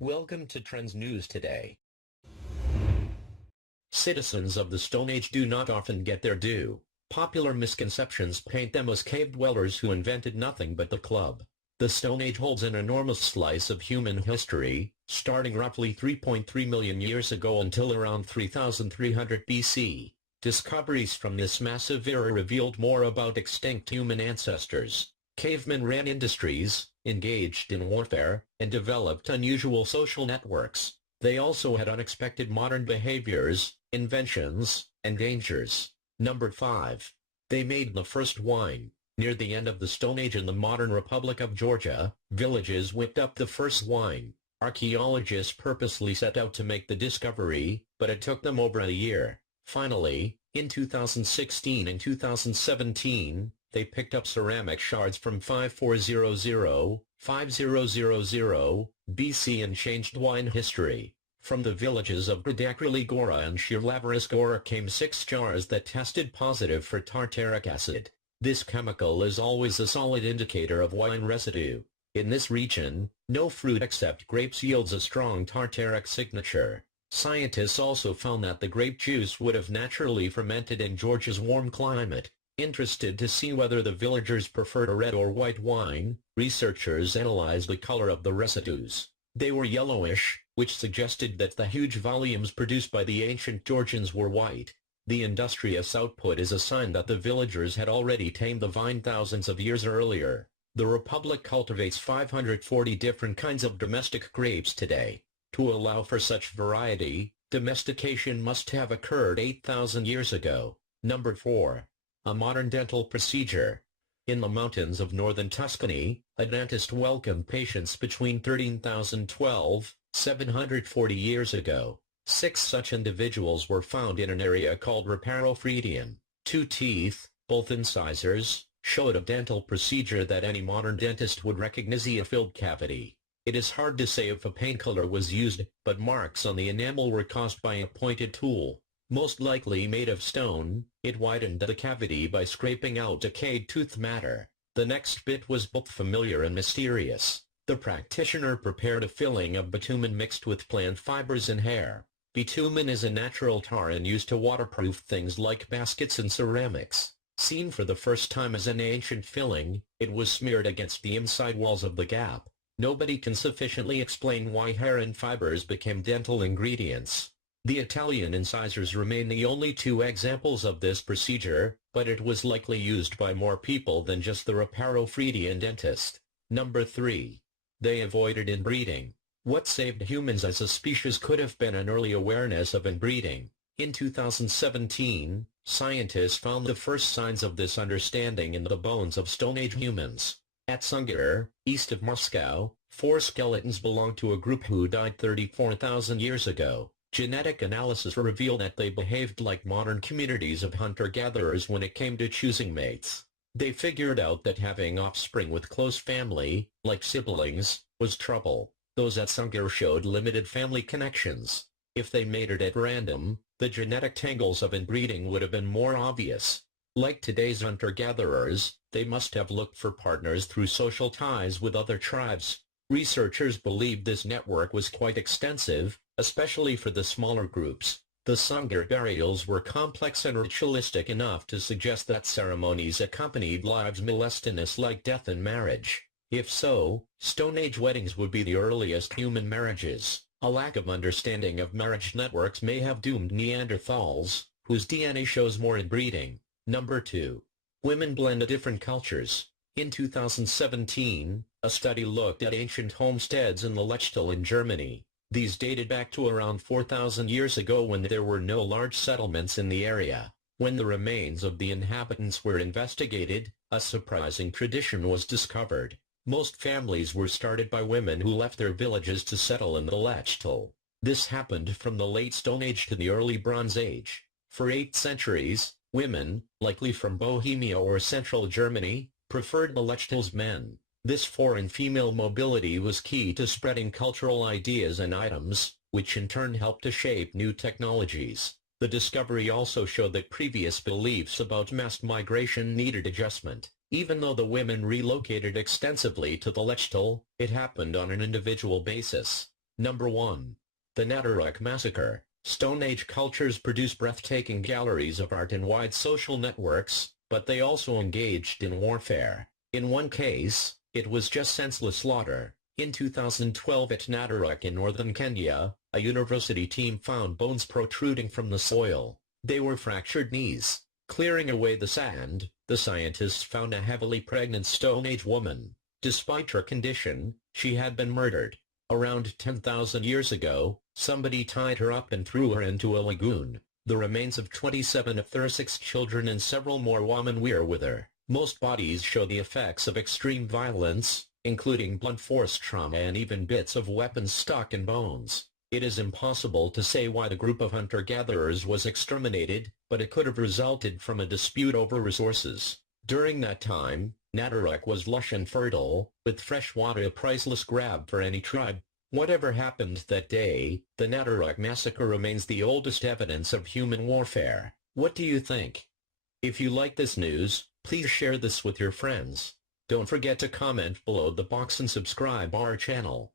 Welcome to Trends News Today. Citizens of the Stone Age do not often get their due. Popular misconceptions paint them as cave dwellers who invented nothing but the club. The Stone Age holds an enormous slice of human history, starting roughly 3.3 million years ago until around 3300 BC. Discoveries from this massive era revealed more about extinct human ancestors. Cavemen ran industries, engaged in warfare, and developed unusual social networks. They also had unexpected modern behaviors, inventions, and dangers. Number 5. They made the first wine. Near the end of the Stone Age in the modern Republic of Georgia, villages whipped up the first wine. Archaeologists purposely set out to make the discovery, but it took them over a year. Finally, in 2016 and 2017, they picked up ceramic shards from 5400-5000 BC and changed wine history. From the villages of Bradacrali Gora and Shirlavaris Gora came 6 jars that tested positive for tartaric acid. This chemical is always a solid indicator of wine residue. In this region, no fruit except grapes yields a strong tartaric signature. Scientists also found that the grape juice would have naturally fermented in Georgia's warm climate. Interested to see whether the villagers preferred a red or white wine, researchers analyzed the color of the residues. They were yellowish, which suggested that the huge volumes produced by the ancient Georgians were white. The industrious output is a sign that the villagers had already tamed the vine thousands of years earlier. The Republic cultivates 540 different kinds of domestic grapes today. To allow for such variety, domestication must have occurred 8,000 years ago. Number 4. A modern dental procedure. In the mountains of northern Tuscany, a dentist welcomed patients between 13,012, 740 years ago. 6 such individuals were found in an area called Reparo Fredian. 2 teeth, both incisors, showed a dental procedure that any modern dentist would recognize as a filled cavity. It is hard to say if a painkiller was used, but marks on the enamel were caused by a pointed tool. Most likely made of stone, it widened the cavity by scraping out decayed tooth matter. The next bit was both familiar and mysterious. The practitioner prepared a filling of bitumen mixed with plant fibers and hair. Bitumen is a natural tar and used to waterproof things like baskets and ceramics. Seen for the first time as an ancient filling, it was smeared against the inside walls of the gap. Nobody can sufficiently explain why hair and fibers became dental ingredients. The Italian incisors remain the only 2 examples of this procedure, but it was likely used by more people than just the Reparo Fredian dentist. Number 3. They avoided inbreeding. What saved humans as a species could have been an early awareness of inbreeding. In 2017, scientists found the first signs of this understanding in the bones of Stone Age humans. At Sungir, east of Moscow, 4 skeletons belonged to a group who died 34,000 years ago. Genetic analysis revealed that they behaved like modern communities of hunter-gatherers when it came to choosing mates. They figured out that having offspring with close family, like siblings, was trouble. Those at Sungir showed limited family connections. If they mated at random, the genetic tangles of inbreeding would have been more obvious. Like today's hunter-gatherers, they must have looked for partners through social ties with other tribes. Researchers believe this network was quite extensive, especially for the smaller groups. The Sungir burials were complex and ritualistic enough to suggest that ceremonies accompanied lives molestinous like death and marriage. If so, Stone Age weddings would be the earliest human marriages. A lack of understanding of marriage networks may have doomed Neanderthals, whose DNA shows more inbreeding. Number 2. Women blend different cultures. In 2017, a study looked at ancient homesteads in the Lechtal in Germany. These dated back to around 4,000 years ago when there were no large settlements in the area. When the remains of the inhabitants were investigated, a surprising tradition was discovered. Most families were started by women who left their villages to settle in the Lechtal. This happened from the late Stone Age to the early Bronze Age. For 8 centuries, women, likely from Bohemia or central Germany, preferred the Lechtal's men. This foreign female mobility was key to spreading cultural ideas and items, which in turn helped to shape new technologies. The discovery also showed that previous beliefs about mass migration needed adjustment. Even though the women relocated extensively to the Lechtal, it happened on an individual basis. Number 1. The Nat Iraq Massacre. Stone Age cultures produce breathtaking galleries of art and wide social networks, but they also engaged in warfare. In one case, it was just senseless slaughter. In 2012 at Nat Iraq in northern Kenya, a university team found bones protruding from the soil. They were fractured knees. Clearing away the sand, the scientists found a heavily pregnant Stone Age woman. Despite her condition, she had been murdered. Around 10,000 years ago, somebody tied her up and threw her into a lagoon. The remains of 27 of their 6 children and several more women were with her. Most bodies show the effects of extreme violence, including blunt force trauma and even bits of weapons stuck in bones. It is impossible to say why the group of hunter-gatherers was exterminated, but it could have resulted from a dispute over resources. During that time, Nat Iraq was lush and fertile, with fresh water a priceless grab for any tribe. Whatever happened that day, the Nat Iraq Massacre remains the oldest evidence of human warfare. What do you think? If you like this news, please share this with your friends. Don't forget to comment below the box and subscribe our channel.